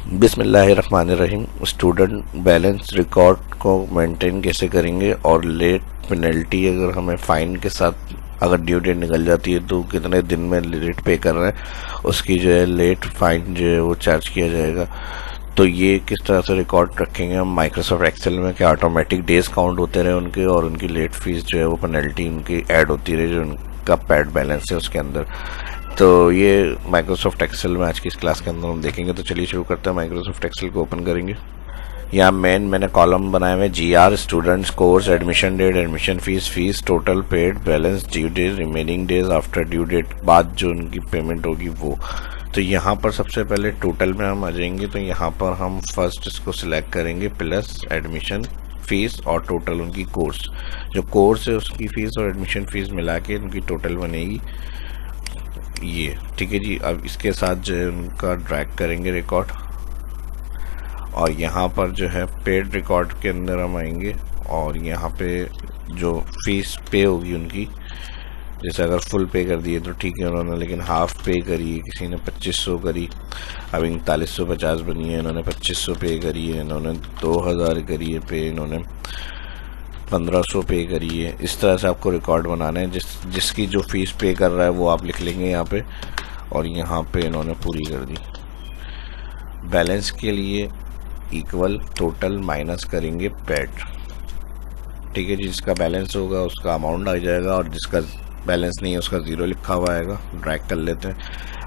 बिस्मिल्लाहिर्रहमानिर्रहीम। Student balance record को maintain कैसे करेंगे और लेट पेनल्टी अगर हमें फ़ाइन के साथ अगर ड्यू डेट निकल जाती है तो कितने दिन में लेट पे कर रहे हैं उसकी जो है लेट फ़ाइन जो है वो चार्ज किया जाएगा। तो ये किस तरह से रिकॉर्ड रखेंगे हम माइक्रोसॉफ्ट एक्सेल में कि ऑटोमेटिक डेज काउंट होते रहे उनके और उनकी लेट फीस जो है वो पेनल्टी उनकी ऐड होती रहे जो उनका पैड बैलेंस है उसके अंदर। तो ये माइक्रोसॉफ्ट एक्सेल में आज की इस क्लास के अंदर हम देखेंगे। तो चलिए शुरू करते हैं। माइक्रोसॉफ्ट एक्सेल को ओपन करेंगे। यहाँ मैंने कॉलम बनाए हुए GR students course admission date admission fees total paid balance due date remaining days after due date बाद जो उनकी पेमेंट होगी वो। तो यहाँ पर सबसे पहले टोटल में हम आ जाएंगे। तो यहाँ पर हम फर्स्ट इसको सिलेक्ट करेंगे प्लस एडमिशन फीस और टोटल उनकी कोर्स जो कोर्स है उसकी फ़ीस और एडमिशन फ़ीस मिला के उनकी टोटल बनेगी ये। ठीक है जी। अब इसके साथ जो है उनका ड्रैग करेंगे रिकॉर्ड और यहाँ पर जो है पेड रिकॉर्ड के अंदर हम आएंगे और यहाँ पे जो फीस पे होगी उनकी, जैसे अगर फुल पे कर दिए तो ठीक है उन्होंने, लेकिन हाफ पे करी है किसी ने 2500 करी, अब 4150 बनी है, इन्होंने 2500 पे करी है, इन्होंने 2000 करी है पे, इन्होंने 1500 पे करी है। इस तरह से आपको रिकॉर्ड बनाना है। जिसकी जो फीस पे कर रहा है वो आप लिख लेंगे यहाँ पे और यहाँ पे इन्होंने पूरी कर दी। बैलेंस के लिए इक्वल टोटल माइनस करेंगे पेड। ठीक है जी। जिसका बैलेंस होगा उसका अमाउंट आ जाएगा और जिसका बैलेंस नहीं है उसका ज़ीरो लिखा हुआ आएगा। ड्रैग कर लेते हैं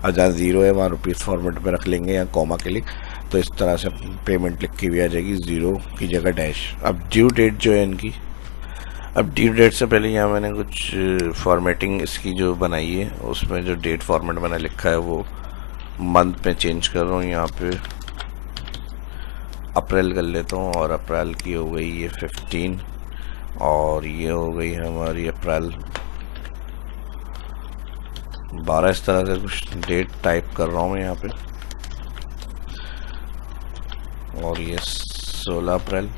और जहाँ ज़ीरो है वहाँ रुपीज़ फॉर्मेट में रख लेंगे या कॉमा क्लिक, तो इस तरह से पेमेंट लिख के भी आ जाएगी ज़ीरो की जगह डैश। अब ड्यू डेट जो है इनकी, अब ड्यू डेट से पहले यहाँ मैंने कुछ फॉर्मेटिंग इसकी जो बनाई है उसमें जो डेट फॉर्मेट मैंने लिखा है वो मंथ में चेंज कर रहा हूँ। यहाँ पे अप्रैल कर लेता हूँ और अप्रैल की हो गई ये 15 और ये हो गई हमारी अप्रैल 12। इस तरह से कुछ डेट टाइप कर रहा हूँ मैं यहाँ पे और ये 16 अप्रैल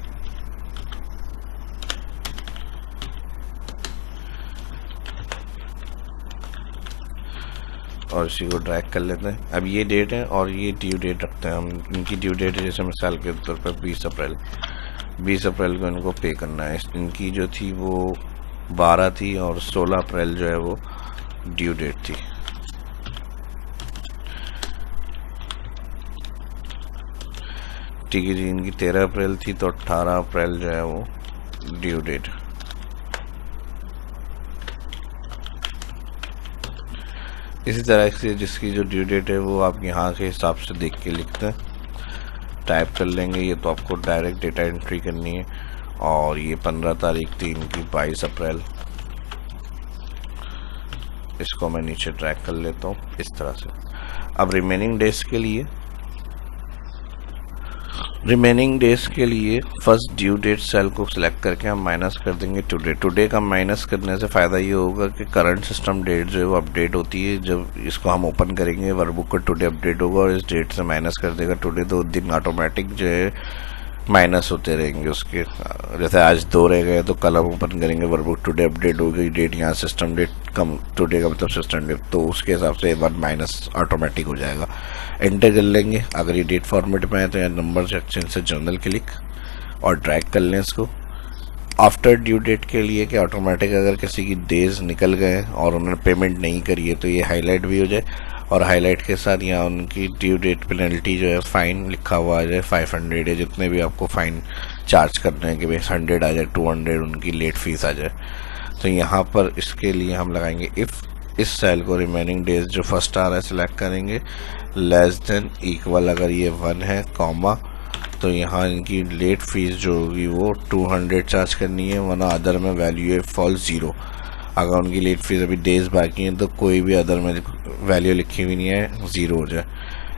और इसी को ड्रैग कर लेते हैं। अब ये डेट है और ये ड्यू डेट रखते हैं हम। इनकी ड्यू डेट है जैसे मिसाल के तौर पर 20 अप्रैल को इनको पे करना है। इनकी जो थी वो 12 थी और 16 अप्रैल जो है वो ड्यू डेट थी। ठीक है जी। इनकी 13 अप्रैल थी तो 18 अप्रैल जो है वो ड्यू डेट। इसी तरह से जिसकी जो ड्यू डेट है वो आप यहाँ के हिसाब से देख के लिखते हैं, टाइप कर लेंगे। ये तो आपको डायरेक्ट डेटा एंट्री करनी है और ये 15 तारीख थी इनकी 22 अप्रैल। इसको मैं नीचे ट्रैक कर लेता हूँ इस तरह से। अब रिमेनिंग डेज के लिए फर्स्ट ड्यू डेट सेल को सिलेक्ट करके हम माइनस कर देंगे टुडे का माइनस करने से फ़ायदा ये होगा कि करंट सिस्टम डेट जो है वो अपडेट होती है। जब इसको हम ओपन करेंगे वर्कबुक का टुडे अपडेट होगा और इस डेट से माइनस कर देगा टुडे, तो दिन ऑटोमेटिक जो है माइनस होते रहेंगे उसके। जैसे आज 2 रह गए तो कल हम ओपन करेंगे वर्कबुक टुडे अपडेट हो गई डेट, यहाँ सिस्टम डेट कम टुडे का मतलब सिस्टम डेट, तो उसके हिसाब से 1 माइनस ऑटोमेटिक हो जाएगा। एंटर कर लेंगे। अगर ये डेट फॉर्मेट में है तो यहाँ नंबर सेक्शन से जर्नल क्लिक और ड्रैग कर लें इसको। आफ्टर ड्यू डेट के लिए कि ऑटोमेटिक अगर किसी की डेज निकल गए और उन्होंने पेमेंट नहीं करी है तो ये हाईलाइट भी हो जाए और हाईलाइट के साथ यहाँ उनकी ड्यू डेट पेनल्टी जो है फ़ाइन लिखा हुआ आ जाए 500 है। जितने भी आपको फ़ाइन चार्ज करने हैं कि भाई 100 आ जाए 200 उनकी लेट फीस आ जाए। तो यहाँ पर इसके लिए हम लगाएंगे इफ़ इस सेल को रिमेनिंग डेज जो फर्स्ट आ रहा है सिलेक्ट करेंगे लेस देन इक्वल, अगर ये 1 है कॉमा, तो यहाँ इनकी लेट फीस जो होगी वो 200 चार्ज करनी है, वरना अदर में वैल्यू है फॉल 0। अगर उनकी लेट फीस अभी डेज बाकी हैं तो कोई भी अदर में वैल्यू लिखी हुई नहीं है 0 हो जाए।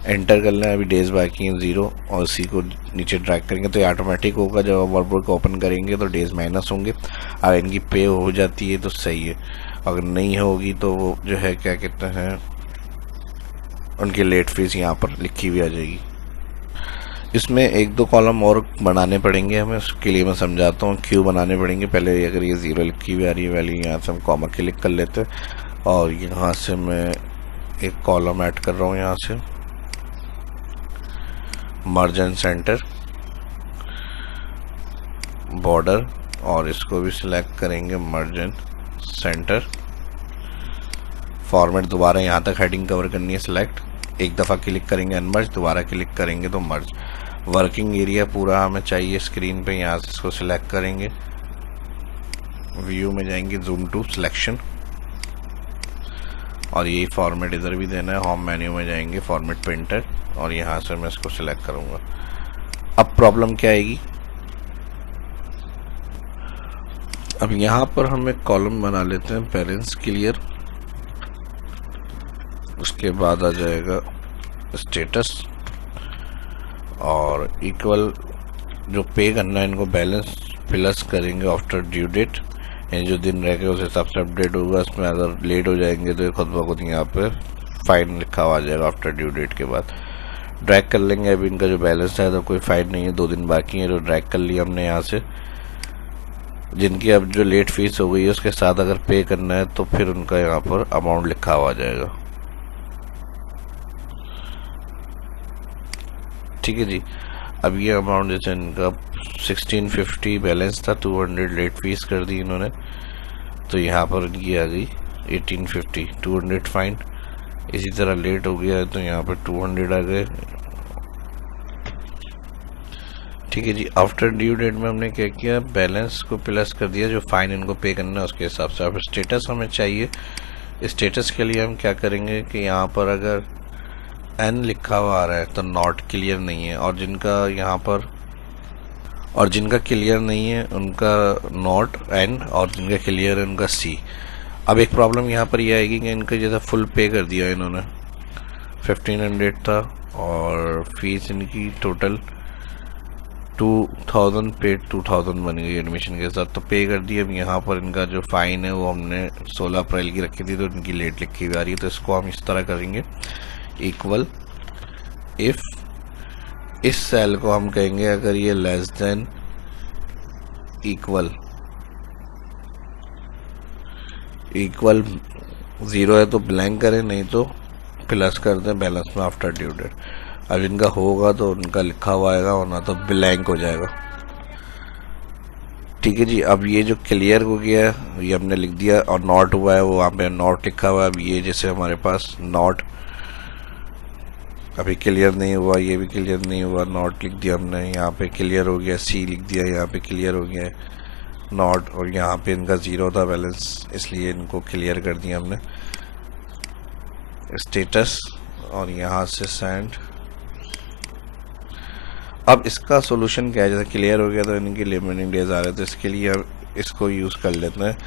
एंटर कर लें। अभी डेज बाकी हैं 0 और इसी को नीचे ड्रैग करेंगे तो ये ऑटोमेटिक होगा। जब आप वर्कबुक को ओपन करेंगे तो डेज माइनस होंगे। अगर इनकी पे हो जाती है तो सही है, अगर नहीं होगी तो वो जो है क्या कहते हैं उनकी लेट फीस यहाँ पर लिखी हुई आ जाएगी। इसमें 1-2 कॉलम और बनाने पड़ेंगे हमें, उसके लिए मैं समझाता हूँ क्यों बनाने पड़ेंगे। पहले अगर ये 0 लिखी हुई आ रही है वैल्यू, यहाँ से हम कॉमा क्लिक कर लेते हैं और यहाँ से मैं एक कॉलम ऐड कर रहा हूँ। यहाँ से मर्ज एंड सेंटर, बॉर्डर, और इसको भी सिलेक्ट करेंगे मर्ज एंड सेंटर। फॉर्मेट दोबारा यहाँ तक हेडिंग कवर करनी है, सिलेक्ट, एक दफ़ा क्लिक करेंगे अनमर्ज, दोबारा क्लिक करेंगे तो मर्ज। वर्किंग एरिया पूरा हमें चाहिए स्क्रीन पे, यहाँ से इसको सिलेक्ट करेंगे, व्यू में जाएंगे, जूम टू सिलेक्शन, और यही फॉर्मेट इधर भी देना है। होम मेन्यू में जाएंगे, फॉर्मेट प्रिंटर, और यहाँ से मैं इसको सिलेक्ट करूँगा। अब प्रॉब्लम क्या आएगी, अब यहाँ पर हम एक कॉलम बना लेते हैं पेरेंट्स क्लियर, उसके बाद आ जाएगा स्टेटस, और इक्वल जो पे करना है इनको बैलेंस प्लस करेंगे आफ्टर ड्यू डेट, यानी जो दिन रह गए उस हिसाब से अपडेट होगा। इसमें अगर लेट हो जाएंगे तो खुद ब खुद यहाँ पे फाइन लिखा हुआ आ जाएगा आफ्टर ड्यू डेट के बाद। ड्रैग कर लेंगे, अभी इनका जो बैलेंस है तो कोई फाइन नहीं है, 2 दिन बाकी है, तो ड्रैग कर लिया हमने यहाँ से। जिनकी अब जो लेट फीस हो गई है उसके साथ अगर पे करना है तो फिर उनका यहाँ पर अमाउंट लिखा हुआ आ जाएगा। ठीक है जी। अब ये अमाउंट जैसे इनका 1650 बैलेंस था, 200 लेट फीस कर दी इन्होंने, तो यहाँ पर इनकी आ गई 1850, 200 फाइन। इसी तरह लेट हो गया है तो यहाँ पर 200 आ गए। ठीक है जी। आफ्टर ड्यू डेट में हमने क्या किया, बैलेंस को प्लस कर दिया, जो फाइन इनको पे करना है उसके हिसाब से। अब स्टेटस हमें चाहिए, स्टेटस के लिए हम क्या करेंगे कि यहाँ पर अगर एन लिखा हुआ आ रहा है तो नॉट क्लियर नहीं है, और जिनका क्लियर नहीं है उनका नॉट एन, और जिनका क्लियर है उनका सी। अब एक प्रॉब्लम यहाँ पर यह आएगी कि इनका जैसा फुल पे कर दिया इन्होंने, 1500 था और फीस इनकी टोटल 2000 पेड 2000 बन गई एडमिशन के साथ, तो पे कर दिया। अब यहाँ पर इनका जो फाइन है वो हमने 16 अप्रैल की रखी थी, तो इनकी लेट लिखी हुई आ रही है, तो इसको हम इस तरह करेंगे, इक्वल इफ इस सेल को हम कहेंगे अगर ये लेस देन इक्वल 0 है तो ब्लैंक करें, नहीं तो प्लस कर दें बैलेंस में आफ्टर ड्यू डेट। अब इनका होगा तो उनका लिखा हुआ आएगा, वरना तो ब्लैंक हो जाएगा। ठीक है जी। अब ये जो क्लियर हो गया ये हमने लिख दिया, और नॉट हुआ है वो वहाँ पे नॉट लिखा हुआ है। अब ये जैसे हमारे पास नॉट अभी क्लियर नहीं हुआ, ये भी क्लियर नहीं हुआ, नॉट लिख दिया हमने, यहाँ पे क्लियर हो गया, सी लिख दिया, यहाँ पे क्लियर हो गया नॉट, और यहाँ पे इनका 0 था बैलेंस, इसलिए इनको क्लियर कर दिया हमने स्टेटस, और यहाँ से सेंड। अब इसका सॉल्यूशन क्या है, जैसे क्लियर हो गया तो इनकी लिमिटिंग डेज आ रहे, तो इसके लिए हम इसको यूज़ कर लेते हैं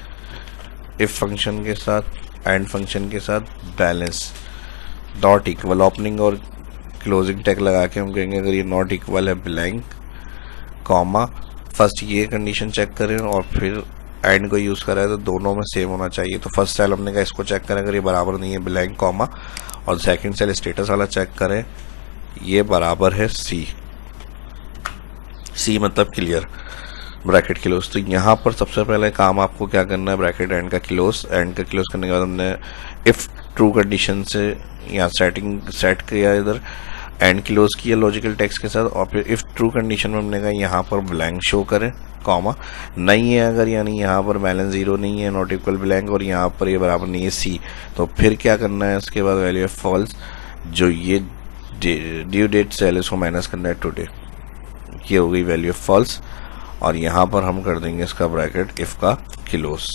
इफ फंक्शन के साथ, एंड फंक्शन के साथ, बैलेंस डॉट इक्वल, ओपनिंग और क्लोजिंग टैग लगा के हम कहेंगे अगर ये नॉट इक्वल है ब्लैंक, कॉमा, फर्स्ट ये कंडीशन चेक करें और फिर एंड को यूज़ करा है तो दोनों में सेम होना चाहिए। तो फर्स्ट सेल हमने कहा इसको चेक करें अगर ये बराबर नहीं है ब्लैंक कॉमा, और सेकंड सेल स्टेटस वाला चेक करें ये बराबर है सी, सी मतलब क्लियर, ब्रैकेट क्लोज। तो यहाँ पर सबसे पहले काम आपको क्या करना है, ब्रैकेट एंड का क्लोज, एंड का क्लोज करने के बाद हमने इफ़ ट्रू कंडीशन से यहाँ सेट किया, इधर एंड क्लोज किया लॉजिकल टेक्स्ट के साथ, और फिर इफ़ ट्रू कंडीशन में हमने कहा यहाँ पर ब्लैंक शो करें, कॉमा नहीं है अगर, यानी यहाँ पर बैलेंस 0 नहीं है, नॉट इक्वल ब्लैंक, और यहाँ पर ये बराबर नहीं है सी, तो फिर क्या करना है, इसके बाद वैल्यू ऑफ फॉल्स, जो ये ड्यू डेट सेल इसको माइनस करना है टुडे, ये हो गई वैल्यू ऑफ फॉल्स, और यहाँ पर हम कर देंगे इसका ब्रैकेट इफ़ का क्लोज।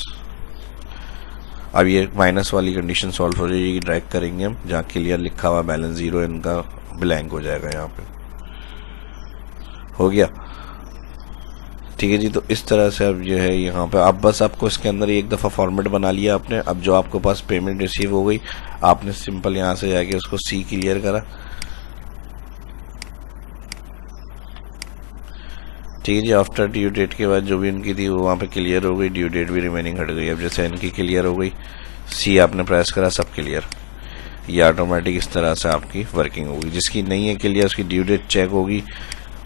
अब ये माइनस वाली कंडीशन सॉल्व हो जाएगी, ड्रैग करेंगे हम जहाँ क्लियर लिखा हुआ बैलेंस 0 है, इनका ब्लैंक हो जाएगा, यहाँ पे हो गया। ठीक है जी। तो इस तरह से अब जो है यहाँ पे आप बस आपको इसके अंदर एक दफ़ा फॉर्मेट बना लिया आपने। अब जो आपके पास पेमेंट रिसीव हो गई, आपने सिंपल यहाँ से जाके उसको सी क्लियर करा, ठीक है जी। आफ्टर ड्यू डेट के बाद जो भी इनकी थी वो वहाँ पे क्लियर हो गई, ड्यू डेट भी रिमेनिंग हट गई। अब जैसे इनकी क्लियर हो गई, सी आपने प्रेस करा, सब क्लियर, ये ऑटोमेटिक इस तरह से आपकी वर्किंग होगी। जिसकी नहीं है क्लियर उसकी ड्यू डेट चेक होगी,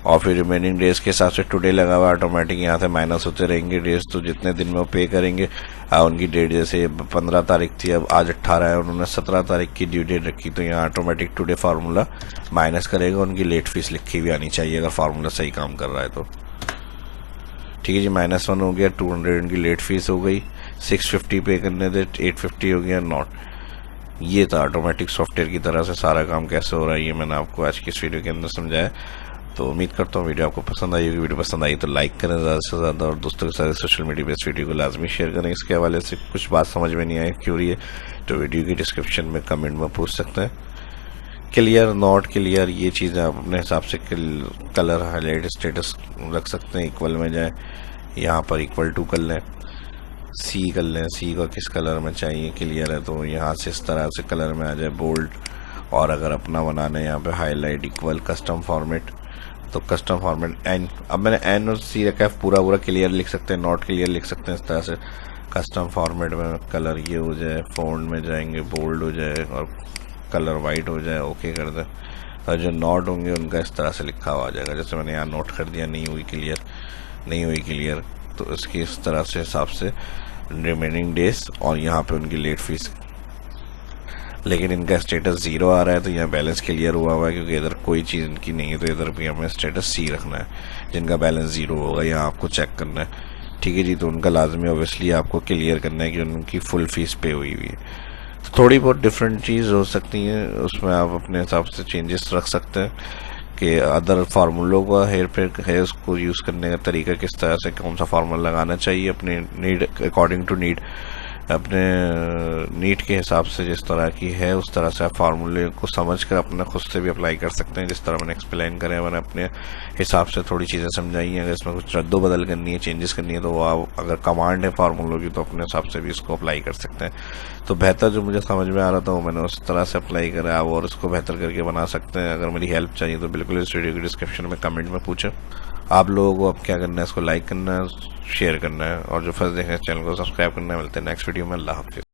और फिर रिमेनिंग डेज के हिसाब से टुडे लगा हुआ ऑटोमेटिक यहाँ से माइनस होते रहेंगे डेज, तो जितने दिन में वो पे करेंगे उनकी डेट, जैसे 15 तारीख थी, अब आज 18 है, उन्होंने 17 तारीख की ड्यू डेट रखी, तो यहाँ ऑटोमेटिक टुडे फार्मूला माइनस करेगा, उनकी लेट फीस लिखी हुई आनी चाहिए अगर फार्मूला सही काम कर रहा है तो। ठीक है जी, -1 हो गया, 200 उनकी लेट फीस हो गई, 650 पे करने थे, 850 हो गया नॉट। ये था ऑटोमेटिक सॉफ्टवेयर की तरह से सारा काम कैसे हो रहा है, ये मैंने आपको आज की इस वीडियो के अंदर समझाया। तो उम्मीद करता हूँ वीडियो आपको पसंद आई होगी। वीडियो पसंद आई तो लाइक करें ज़्यादा से ज़्यादा, और दोस्तों के साथ सोशल मीडिया पे इस वीडियो को लाजमी शेयर करें। इसके हवाले से कुछ बात समझ में नहीं आई क्यों रही है तो वीडियो की डिस्क्रिप्शन में कमेंट में पूछ सकते हैं। क्लियर, नॉट क्लियर, ये चीज़ें आप अपने हिसाब से कलर हाईलाइट स्टेटस रख सकते हैं, इक्वल में जाए, यहाँ पर इक्वल टू कर लें, सी कर लें, सी को किस कलर में चाहिए क्लियर है तो यहाँ से इस तरह से कलर में आ जाए बोल्ड। और अगर अपना बनाना है यहाँ पे हाईलाइट इक्वल कस्टम फॉर्मेट, तो कस्टम फॉर्मेट एन, अब मैंने एन और सी रखा है, पूरा पूरा क्लियर लिख सकते हैं, नॉट क्लियर लिख सकते हैं इस तरह से। कस्टम फॉर्मेट में कलर ये हो जाए, फ़ॉन्ट में जाएंगे, बोल्ड हो जाए और कलर वाइट हो जाए, ओके कर दें। और जो नॉट होंगे उनका इस तरह से लिखा हुआ आ जाएगा, जैसे मैंने यहाँ नोट कर दिया, नहीं हुई क्लियर, नहीं हुई क्लियर, तो इसकी इस तरह से हिसाब से रिमेनिंग डेज और यहाँ पे उनकी लेट फीस। लेकिन इनका स्टेटस 0 आ रहा है तो यहाँ बैलेंस क्लियर हुआ हुआ है, क्योंकि इधर कोई चीज़ इनकी नहीं है, तो इधर भी हमें स्टेटस सी रखना है। जिनका बैलेंस 0 होगा यहाँ आपको चेक करना है। ठीक है जी, तो उनका लाजमी ऑब्वियसली आपको क्लियर करना है कि उनकी फुल फीस पे हुई हुई है। तो थोड़ी बहुत डिफरेंट चीज़ हो सकती है, उसमें आप अपने हिसाब से चेंजेस रख सकते हैं कि अदर फार्मूलों का हेर फेर है, उसको यूज़ करने का तरीका किस तरह से, कौन सा फार्मूला लगाना चाहिए अपने नीड अकॉर्डिंग टू नीड, अपने नीड के हिसाब से जिस तरह की है उस तरह से आप फार्मूले को समझ कर अपना खुद से भी अप्लाई कर सकते हैं। जिस तरह मैंने एक्सप्लेन करें, मैंने अपने हिसाब से थोड़ी चीज़ें समझाई हैं। अगर इसमें कुछ रद्दो बदल करनी है, चेंजेस करनी है, तो वो आप अगर कमांड है फार्मूलों की तो अपने हिसाब से भी इसको अप्लाई कर सकते हैं। तो बेहतर जो मुझे समझ में आ रहा था वो मैंने उस तरह से अप्लाई करा, आप और इसको बेहतर करके बना सकते हैं। अगर मेरी हेल्प चाहिए तो बिल्कुल इस वीडियो की डिस्क्रिप्शन में कमेंट में पूछें। आप लोगों को अब क्या करना है, इसको लाइक करना है, शेयर करना है, और जो फर्स्ट देखें चैनल को सब्सक्राइब करना है। मिलते हैं नेक्स्ट वीडियो में। अल्लाह हाफिज़।